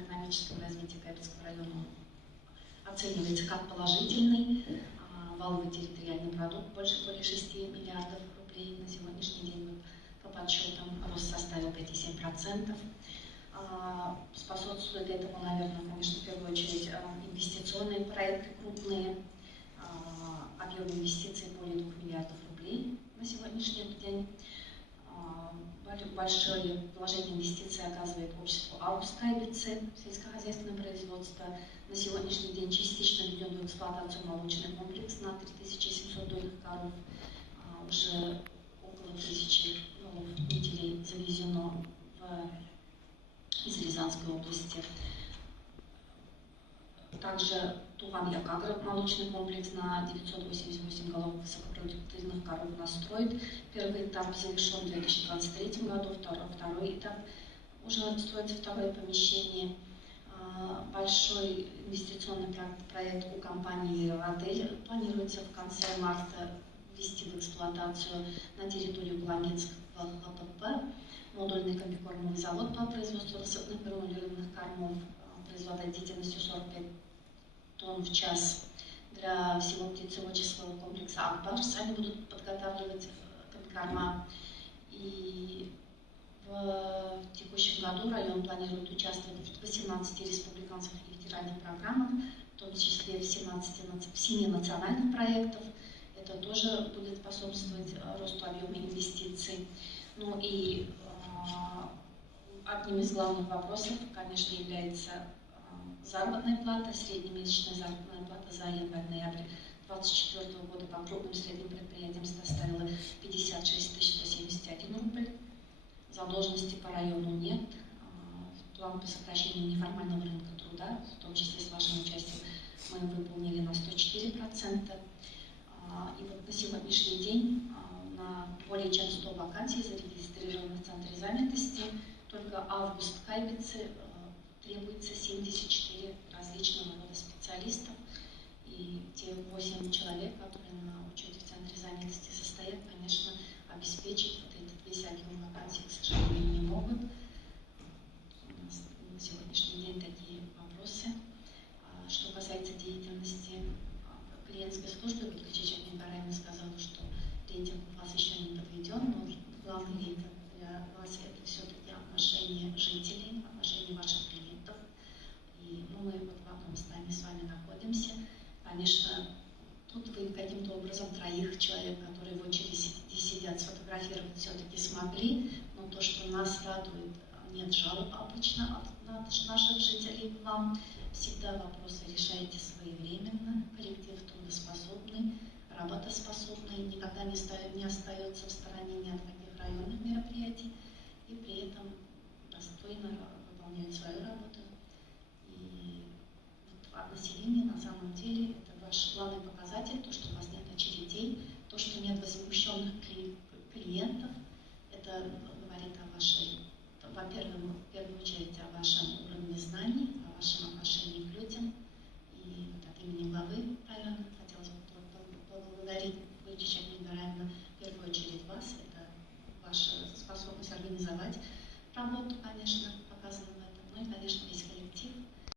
социально-экономического развития Кайбетского района оценивается как положительный. Валовый территориальный продукт более 6 миллиардов рублей. На сегодняшний день по подсчетам рост составил 5,7%. Способствует этому, наверное, конечно, в первую очередь инвестиционные проекты крупные. Объем инвестиций более 2 миллиардов рублей на сегодняшний день. Большое положение инвестиций оказывает общество Аус Кайбицы, сельскохозяйственное производство. На сегодняшний день частично введен в эксплуатацию молочный комплекс на 3700 дойных коров. Уже около 1000 голов-метелей завезено из Рязанской области. Также Туган-Якагр молочный комплекс на 988 голов высокопродуктивных коров настроит. Первый этап завершен в 2023 году, второй этап уже строится второе помещение. Большой инвестиционный проект у компании «Радель» планируется в конце марта ввести в эксплуатацию на территории Куланецкого ЛПП. Модульный комбикормовый завод по производству рассыпных гранулированных кормов производительностью 45 тонн в час. Для всего птицеводческого комплекса «Акбарс» они будут подготавливать комбикорма. И в текущем году район планирует участвовать в 18 республиканских и федеральных программах, в том числе в 7 национальных проектах. Это тоже будет способствовать росту объема инвестиций. Ну и одним из главных вопросов, конечно, является заработная плата. Среднемесячная заработная плата за январь-ноябрь 2024 года по крупным средним предприятиям составила 56 171 рубль. Задолженности по району нет. План по сокращению неформального рынка труда, в том числе с вашим участием, мы выполнили на 104%. И вот на сегодняшний день на более чем 100 вакансий, зарегистрированных в Центре занятости, только август в Кайбице требуется 74 различного рода специалистов. И те 8 человек, которые на учете в Центре занятости состоят, конечно, обеспечить вот этот весь объем вакансий, к сожалению, не могут. У нас на сегодняшний день такие вопросы. Что касается деятельности клиентской службы, вот Качечек Николаевна сказала, что рейтинг у вас еще не подведен, но главный рейтинг для вас это все-таки отношения жителей, отношения ваших клиентов. И мы вот в одном здании с вами находимся. Конечно, тут вы каким-то образом троих человек, которые в очереди сидят, сфотографировать все-таки смогли, но то, что нас радует, нет жалоб обычно от наших жителей к вам. Всегда вопросы решаете своевременно, коллектив трудоспособный, работоспособный, никогда не остается в стороне ни от каких районных мероприятий и при этом достойно выполняет свою работу. И вот от населения на самом деле это ваш главный показатель, то, что у вас нет очередей, то, что нет возмущенных клиентов. Это говорит о вашей, во-первых, в первую очередь о вашем уровне знаний, о вашем отношении к людям.